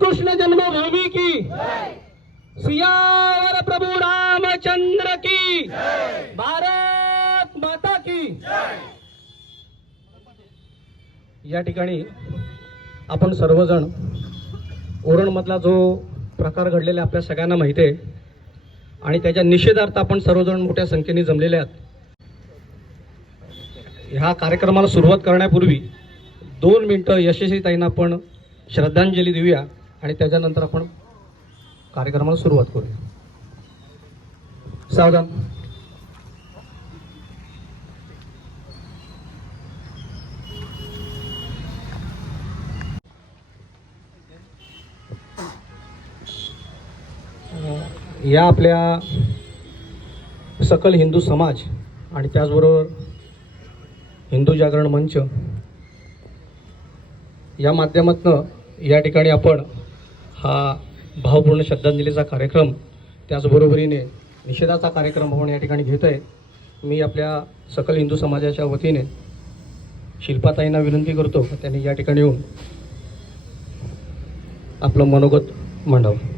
कृष्ण जन्मभूमि की सियावर प्रभु रामचंद्र की भारत माता की। या ठिकाणी आपण सर्वजण ओरणमधला जो प्रकार घडलेला आपल्या सगळ्यांना माहिती आहे आणि त्याच्या निषेधार्थ आपण सर्वजण मोठ्या संख्येने जमलेले आहात। ह्या कार्यक्रमाला सुरुवात करण्यापूर्वी 2 मिनिटं यशस्वीताईंना आपण श्रद्धांजली देऊया आणि त्याच्यानंतर आपण कार्यक्रमाला सुरुवात करूया। सावधान। या आपल्या सकल हिंदू समाज आणि त्याचबरोबर हिंदू जागरण मंच या माध्यमातून या ठिकाणी आपण हा भावपूर्ण श्रद्धांजलीचा कार्यक्रम त्याचबरोबरीने निषेधाचा कार्यक्रम आपण या ठिकाणी घेत आहे। मी आपल्या सकल हिंदू समाजाच्या वतीने शिल्पाताईंना विनंती करतो की त्यांनी या ठिकाणी येऊन आपलं मनोगत मांडावं।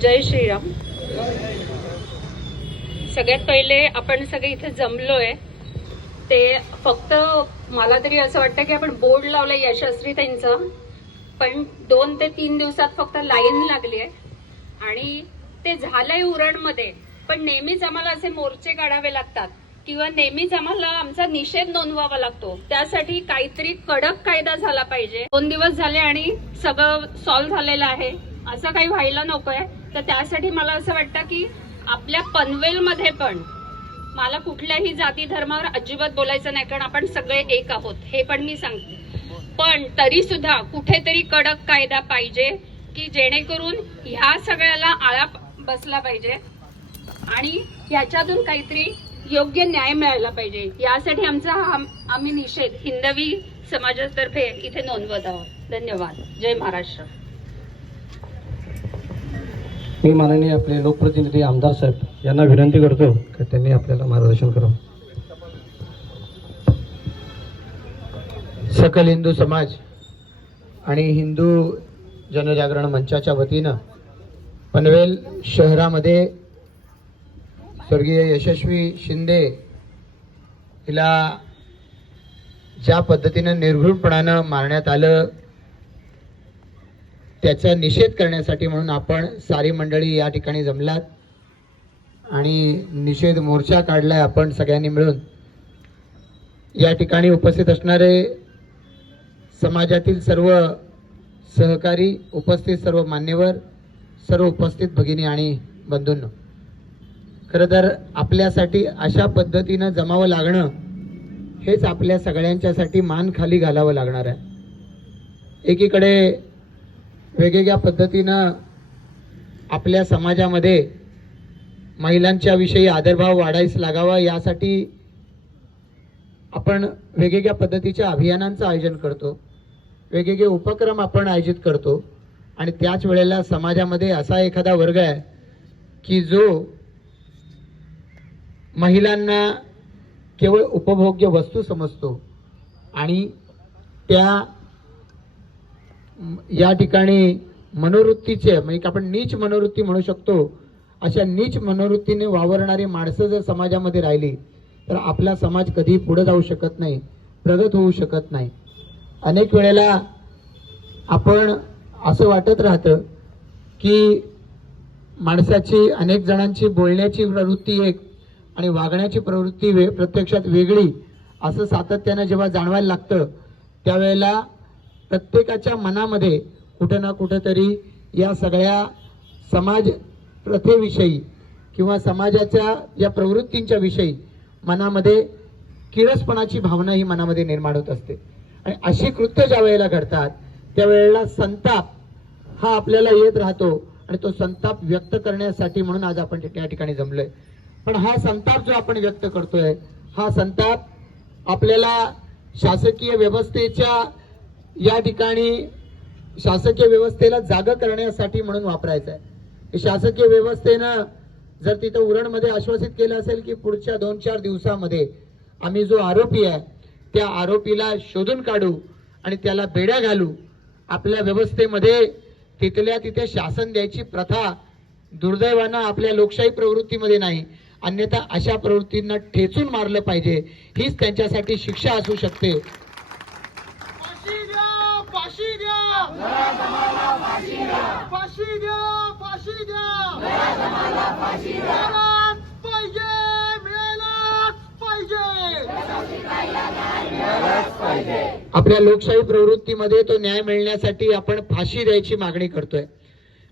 जय श्रीराम। सगळ्यात पहिले आपण सगळे इथे जमलोय ते फक्त मला तरी असं वाटतं की आपण बोर्ड लावलंय यशस्वीताईंचं, पण 2 ते 3 दिवसात फक्त लाईन लागली आहे आणि ते झालंय उरणमध्ये। पण नेहमीच आम्हाला असे मोर्चे काढावे लागतात किंवा नेहमीच आम्हाला आमचा निषेध नोंदवावा लागतो। त्यासाठी काहीतरी कडक कायदा झाला पाहिजे। 2 दिवस झाले आणि सगळं सॉल्व्ह झालेलं आहे, असं काही व्हायला नकोय। तर त्यासाठी मला असं वाटतं की आपल्या पनवेलमध्ये पण मला कुठल्याही जाती धर्मावर अजिबात बोलायचं नाही, कारण आपण सगळे एक आहोत हे पण मी सांगते। पण तरी सुद्धा कुठेतरी कडक कायदा पाहिजे की जेणेकरून ह्या सगळ्याला आळा बसला पाहिजे आणि ह्याच्यातून काहीतरी योग्य न्याय मिळाला पाहिजे। यासाठी आमचा आम्ही निषेध हिंदवी समाजातर्फे इथे नोंदवत आहोत। धन्यवाद। जय महाराष्ट्र। मी माननीय आपले लोकप्रतिनिधी आमदार साहेब यांना विनंती करतो की त्यांनी आपल्याला मार्गदर्शन करावं। सकल हिंदू समाज आणि हिंदू जनजागरण मंचाच्या वतीनं पनवेल शहरामध्ये स्वर्गीय यशस्वी शिंदे हिला ज्या पद्धतीनं निर्घृणपणानं मारण्यात आलं त्याचा निषेध करण्यासाठी म्हणून आपण सारी मंडळी या ठिकाणी जमलात आणि निषेध मोर्चा काढलाय आपण सगळ्यांनी मिळून। या ठिकाणी उपस्थित असणारे समाजातील सर्व सहकारी, उपस्थित सर्व मान्यवर, सर्व उपस्थित भगिनी आणि बंधूंनो, खरं तर आपल्यासाठी अशा पद्धतीनं जमावं लागणं हेच आपल्या सगळ्यांच्यासाठी मान खाली घालावं लागणार आहे। एकीकडे वेगवेगळ्या पद्धतीनं आपल्या समाजामध्ये महिलांच्या विषयी आदरभाव वाढायस लागावा यासाठी आपण वेगवेगळ्या पद्धतीच्या अभियानांचं आयोजन करतो, वेगवेगळे उपक्रम आपण आयोजित करतो आणि त्याच वेळेला समाजामध्ये असा एखादा वर्ग आहे की जो महिलांना केवळ उपभोग्य वस्तू समजतो आणि त्या या ठिकाणी मनोवृत्तीचे म्हणजे आपण नीच मनोवृत्ती म्हणू शकतो, अशा नीच मनोवृत्तीने वावरणारी माणसं जर समाजामध्ये राहिली तर आपला समाज कधी पुढे जाऊ शकत नाही, प्रगत होऊ शकत नाही। अनेक वेळेला आपण असं वाटत राहतं की माणसाची अनेक जणांची बोलण्याची प्रवृत्ती एक आणि वागण्याची प्रवृत्ती प्रत्यक्षात वेगळी असं सातत्यानं जेव्हा जाणवायला लागतं त्यावेळेला प्रत्येकाच्या मनामध्ये कुठं ना कुठंतरी या सगळ्या समाज प्रथेविषयी किंवा समाजाच्या या प्रवृत्तींच्या विषयी मनामध्ये किळसपणाची भावना ही मनामध्ये निर्माण होत असते आणि अशी कृत्य ज्या वेळेला घडतात त्यावेळेला संताप हा आपल्याला येत राहतो आणि तो संताप व्यक्त करण्यासाठी म्हणून आज आपण त्या ठिकाणी जमलोय। पण हा संताप जो आपण व्यक्त करतोय हा संताप आपल्याला शासकीय व्यवस्थेच्या या ठिकाणी शासकीय व्यवस्थेला जागा करण्यासाठी म्हणून वापरायचा आहे। शासकीय व्यवस्थेनं जर तिथं उरणमध्ये आश्वासित केलं असेल की पुढच्या 2-4 दिवसामध्ये आम्ही जो आरोपी आहे त्या आरोपीला शोधून काढू आणि त्याला बेड्या घालू, आपल्या व्यवस्थेमध्ये तिथल्या तिथे शासन द्यायची प्रथा दुर्दैवानं आपल्या लोकशाही प्रवृत्तीमध्ये नाही, अन्यथा अशा प्रवृत्तींना ठेचून मारलं पाहिजे, हीच त्यांच्यासाठी शिक्षा असू शकते। फाशी द्या, फाशी द्या, फाशी द्या, फाशी द्या, मिळालाच पाहिजे, मिळालाच पाहिजे। आपल्या लोकशाही प्रवृत्तीमध्ये तो न्याय मिळण्यासाठी आपण फाशी द्यायची मागणी करतोय।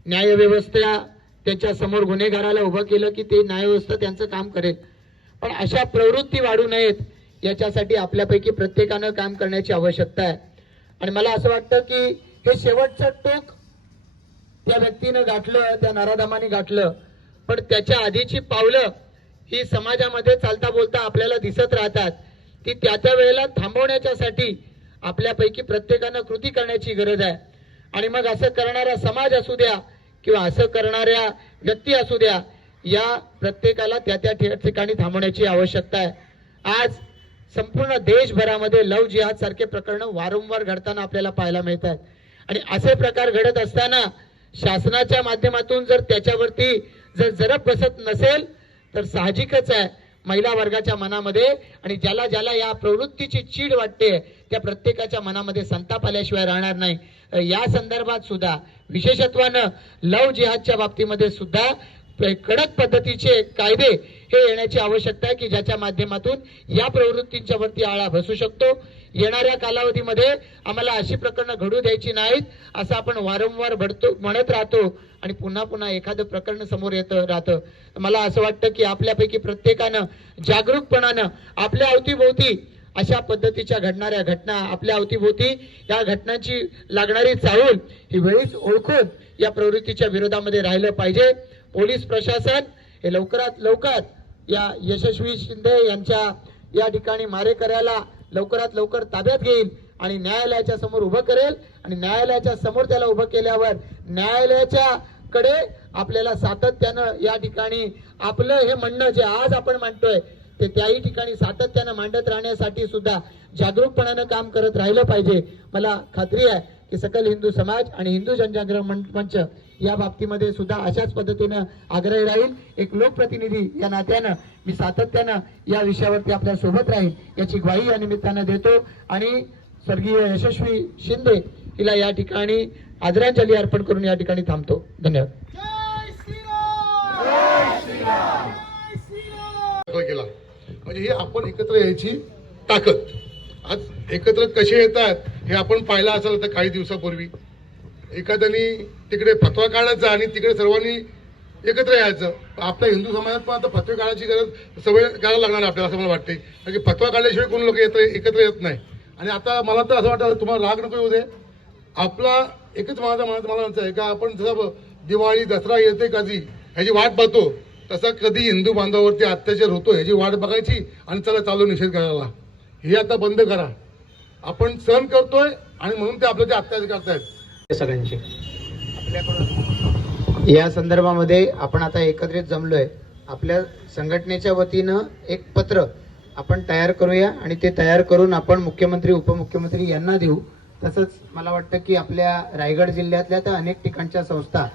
न्याय व्यवस्था त्यांच्या समोर गुन्हेगाराला उभं केलं की ते न्याय व्यवस्था त्यांचं काम करेल, पण अशा प्रवृत्ती वाढू नयेत याच्यासाठी आपल्यापैकी प्रत्येकानं काम करण्याची आवश्यकता आहे। आणि मला असं वाटतं की हे शेवटचं टोक त्या व्यक्तीनं गाठलं, त्या नराधमाने गाठलं, पण त्याच्या आधीची पावलं ही समाजामध्ये चालता बोलता आपल्याला दिसत राहतात, ती त्या वेळेला थांबवण्याच्यासाठी आपल्यापैकी प्रत्येकानं कृती करण्याची गरज आहे। आणि मग असं करणारा समाज असू द्या किंवा असं करणाऱ्या व्यक्ती असू द्या, या प्रत्येकाला त्या ठिकाणी थांबवण्याची आवश्यकता आहे। आज संपूर्ण देशभरामध्ये लव जिहाद सारखे प्रकरण वारंवार घडताना आपल्याला पाहायला मिळतात आणि असे प्रकार घडत असताना शासनाच्या माध्यमातून जर त्याच्यावरती जर जरब बसत नसेल तर साहजिकच आहे महिला वर्गाच्या मनामध्ये आणि ज्याला ज्याला या प्रवृत्तीची चीड वाटते त्या प्रत्येकाच्या मनामध्ये संताप आल्याशिवाय राहणार नाही। या संदर्भात सुद्धा विशेषत्वानं लव जिहादच्या बाबतीमध्ये सुद्धा कडक पद्धतीचे कायदे हे येण्याची आवश्यकता आहे की ज्याच्या माध्यमातून या प्रवृत्तींच्या वरती आळा बसू शकतो। येणाऱ्या कालावधीमध्ये आम्हाला अशी प्रकरणं घडू द्यायची नाहीत असं आपण वारंवार म्हणत राहतो आणि पुन्हा पुन्हा एखादं प्रकरण समोर येतं राहतं। मला असं वाटतं की आपल्यापैकी प्रत्येकानं जागरूकपणानं आपल्या अवतीभोवती अशा पद्धतीच्या घडणाऱ्या घटना, आपल्या अवतीभोवती या घटनांची लागणारी चाहूल ही वेळीच ओळखून या प्रवृत्तीच्या विरोधामध्ये राहिलं पाहिजे। पोलीस प्रशासन हे लवकरात लवकर या यशस्वी शिंदे यांच्या या ठिकाणी मारेकऱ्याला लवकरात लवकर ताब्यात घेईल आणि न्यायालयाच्या समोर उभं करेल आणि न्यायालयाच्या समोर त्याला उभं केल्यावर न्यायालयाच्या कडे आपल्याला सातत्यानं या ठिकाणी आपलं हे म्हणणं जे आज आपण मांडतोय ते त्याही ठिकाणी सातत्यानं मांडत राहण्यासाठी सुद्धा जागरूकपणानं काम करत राहिलं पाहिजे। मला खात्री आहे की सकल हिंदू समाज आणि हिंदू जनजागरण मंच या बाबतीमध्ये सुद्धा अशाच पद्धतीनं आग्रही राहील। एक लोकप्रतिनिधी या नात्यानं मी सातत्यानं या विषयावरती आपल्या सोबत राहील याची ग्वाही या निमित्तानं देतो आणि स्वर्गीय यशस्वी शिंदे हिला या ठिकाणी आदरांजली अर्पण करून या ठिकाणी थांबतो। धन्यवाद। जय श्रीराम, जय श्रीराम, जय श्रीराम। केला म्हणजे ही आपण एकत्र यायची ताकद। आज एकत्र कसे येतात हे आपण पाहिलं असेल तर काही दिवसापूर्वी एखाद्यानी तिकडे फतवा काढायचा आणि तिकडे सर्वांनी एकत्र यायचं. आपल्या हिंदू समाजात पण आता फतवे काढायची गरज सवय करायला लागणार आहे आपल्याला, असं मला वाटते. कारण की फतवा काढल्याशिवाय कोण लोक एकत्र येत नाही. आणि आता मला तर असं वाटतं, तुम्हाला राग नको येऊ दे, आपला एकच माझा मनात मला म्हणतं आहे का, आपण जसं दिवाळी दसरा येते कधी ह्याची वाट पाहतो, तसा कधी हिंदू बांधवावरती अत्याचार होतो ह्याची वाट बघायची आणि चला चालू निषेध करायला. हे आता बंद करा. आपण सहन करतोय आणि म्हणून ते आपल्याला ते अत्याचार करतायत सगळ्यांची. या संदर्भामध्ये आपण आता एकत्रित जमलोय. आपल्या संघटनेच्या वतीनं एक पत्र आपण तयार करूया आणि ते तयार करून आपण मुख्यमंत्री उपमुख्यमंत्री यांना देऊ. तसंच मला वाटतं की आपल्या रायगड जिल्ह्यातल्या तर अनेक ठिकाणच्या संस्था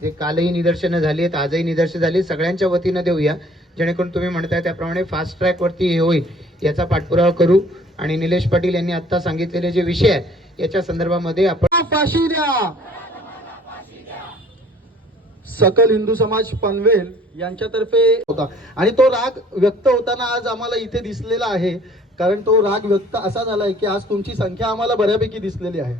जे कालही निदर्शनं झाली आहेत, आजही निदर्शनं झाली, सगळ्यांच्या वतीनं देऊया, जेणेकरून तुम्ही म्हणताय त्याप्रमाणे फास्ट ट्रॅकवरती हे होईल. याचा पाठपुरावा करू. आणि निलेश पाटील यांनी आता सांगितलेले जे विषय आहेत याच्या संदर्भामध्ये आपण फाशी द्या. सकल हिंदू समाज पनवेल यांच्यातर्फे होता आणि तो राग व्यक्त होताना आज आम्हाला इथे दिसलेला आहे. कारण तो राग व्यक्त असा झालाय की आज तुमची संख्या आम्हाला बऱ्यापैकी दिसलेली आहे.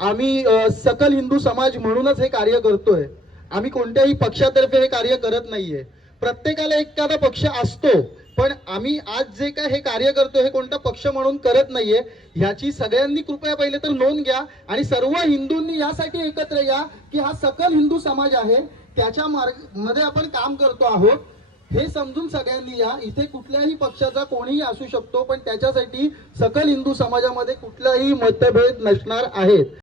आम्ही सकल हिंदू समाज म्हणूनच हे कार्य करतोय. आम्ही कोणत्याही पक्षातर्फे हे कार्य करत नाहीये. प्रत्येकाला एखादा पक्ष असतो, पण आम्ही आज जे काय हे कार्य करतो हे कोणता पक्ष म्हणून करत नाहीये. ह्याची सगळ्यांनी कृपया पहिले तर नोंद घ्या आणि सर्व हिंदूंनी यासाठी एकत्र या की हा सकल हिंदू समाज आहे, त्याच्या मध्ये आपण काम करतो आहोत हे समजून सगळ्यांनी या. इथे कुठल्याही पक्षाचा कोणीही असू शकतो, पण त्याच्यासाठी सकल हिंदू समाजामध्ये कुठलाही मतभेद नसणार आहेत.